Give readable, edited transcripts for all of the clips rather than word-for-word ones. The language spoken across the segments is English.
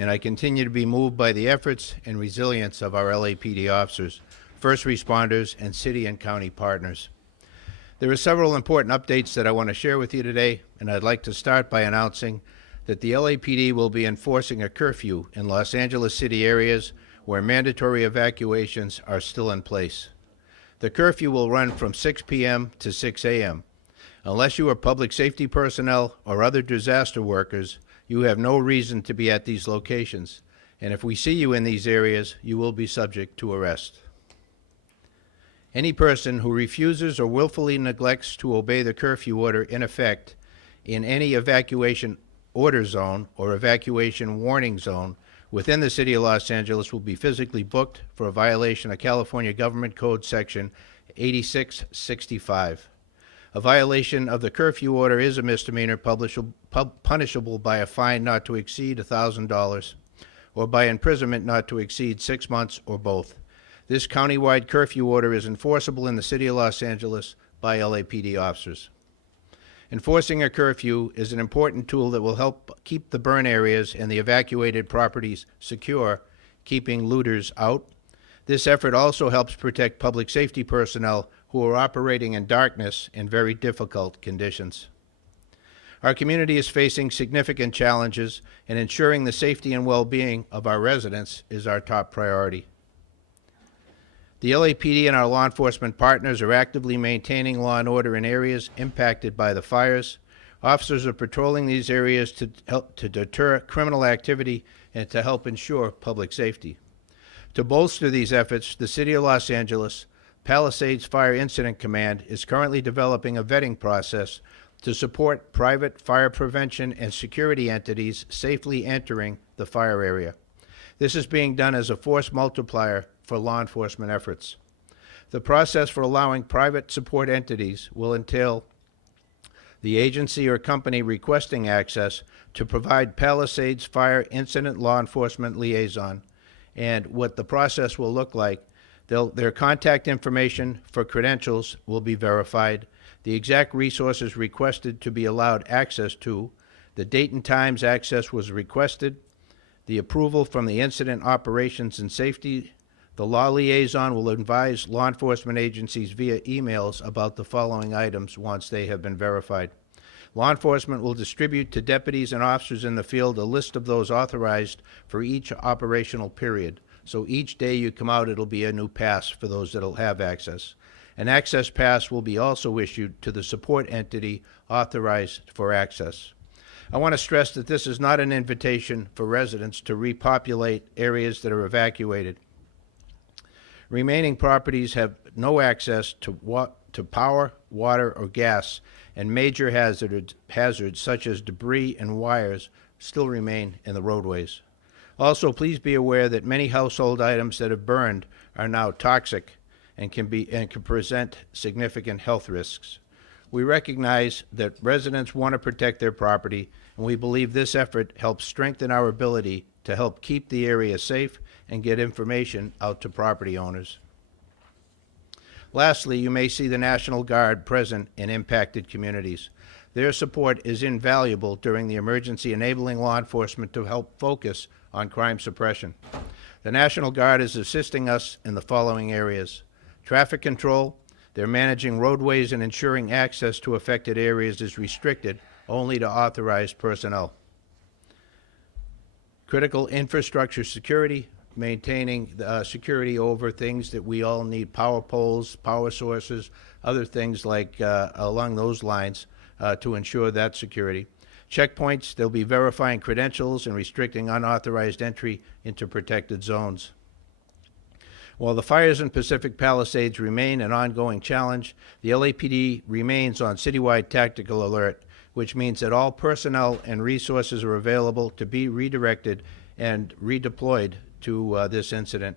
and I continue to be moved by the efforts and resilience of our LAPD officers, first responders, and city and county partners. There are several important updates that I want to share with you today, and I'd like to start by announcing that the LAPD will be enforcing a curfew in Los Angeles City areas where mandatory evacuations are still in place. The curfew will run from 6 p.m. to 6 a.m. Unless you are public safety personnel or other disaster workers, you have no reason to be at these locations, and if we see you in these areas, you will be subject to arrest. Any person who refuses or willfully neglects to obey the curfew order in effect in any evacuation order zone or evacuation warning zone within the City of Los Angeles will be physically booked for a violation of California Government Code Section 8665. A violation of the curfew order is a misdemeanor punishable by a fine not to exceed $1,000 or by imprisonment not to exceed 6 months or both. This countywide curfew order is enforceable in the City of Los Angeles by LAPD officers. Enforcing a curfew is an important tool that will help keep the burn areas and the evacuated properties secure, keeping looters out. This effort also helps protect public safety personnel who are operating in darkness in very difficult conditions. Our community is facing significant challenges, and ensuring the safety and well-being of our residents is our top priority. The LAPD and our law enforcement partners are actively maintaining law and order in areas impacted by the fires. Officers are patrolling these areas to help to deter criminal activity and to help ensure public safety. To bolster these efforts, the City of Los Angeles Palisades Fire Incident Command is currently developing a vetting process to support private fire prevention and security entities safely entering the fire area. This is being done as a force multiplier for law enforcement efforts. The process for allowing private support entities will entail the agency or company requesting access to provide Palisades Fire Incident Law Enforcement Liaison, and what the process will look like. Their contact information for credentials will be verified, the exact resources requested to be allowed access to, the date and times access was requested, the approval from the Incident Operations and Safety. The law liaison will advise law enforcement agencies via emails about the following items once they have been verified. Law enforcement will distribute to deputies and officers in the field a list of those authorized for each operational period. So each day you come out, it'll be a new pass for those that'll have access. An access pass will be also issued to the support entity authorized for access. I want to stress that this is not an invitation for residents to repopulate areas that are evacuated. Remaining properties have no access to power, water, or gas, and major hazards such as debris and wires still remain in the roadways. Also, please be aware that many household items that have burned are now toxic and can present significant health risks. We recognize that residents want to protect their property, and we believe this effort helps strengthen our ability to help keep the area safe and get information out to property owners. Lastly, you may see the National Guard present in impacted communities. Their support is invaluable during the emergency, enabling law enforcement to help focus on crime suppression. The National Guard is assisting us in the following areas: traffic control. They're managing roadways and ensuring access to affected areas is restricted only to authorized personnel. Critical infrastructure security, maintaining security over things that we all need, power poles, power sources, other things like along those lines to ensure that security. Checkpoints, they'll be verifying credentials and restricting unauthorized entry into protected zones. While the fires in Pacific Palisades remain an ongoing challenge, the LAPD remains on citywide tactical alert, which means that all personnel and resources are available to be redirected and redeployed to this incident.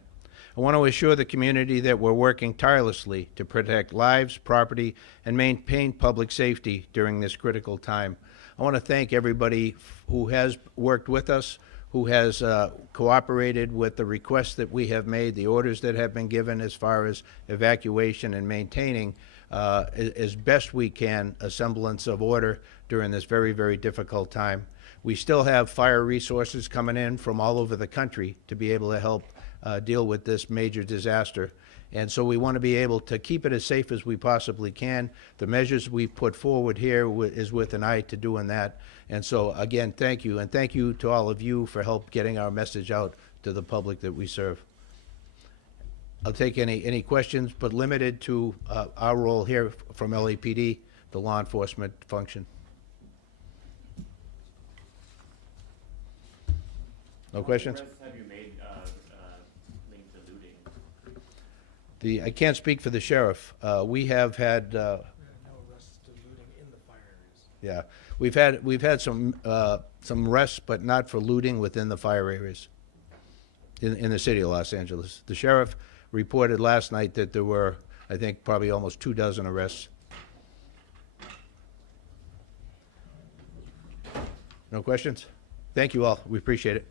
I want to assure the community that we're working tirelessly to protect lives, property, and maintain public safety during this critical time. I want to thank everybody who has worked with us, who has cooperated with the requests that we have made, the orders that have been given as far as evacuation and maintaining as best we can a semblance of order during this very, very difficult time. We still have fire resources coming in from all over the country to be able to help deal with this major disaster. And so we want to be able to keep it as safe as we possibly can. The measures we've put forward here is with an eye to doing that. And so, again, thank you. And thank you to all of you for help getting our message out to the public that we serve. I'll take any questions, but limited to our role here from LAPD, the law enforcement function. No questions? How many arrests have you made linked to looting? I can't speak for the sheriff. We have had. No arrests to looting in the fire areas. Yeah, we've had some arrests, but not for looting within the fire areas in the city of Los Angeles. The sheriff reported last night that there were, I think, probably almost 24 arrests. No questions? Thank you all. We appreciate it.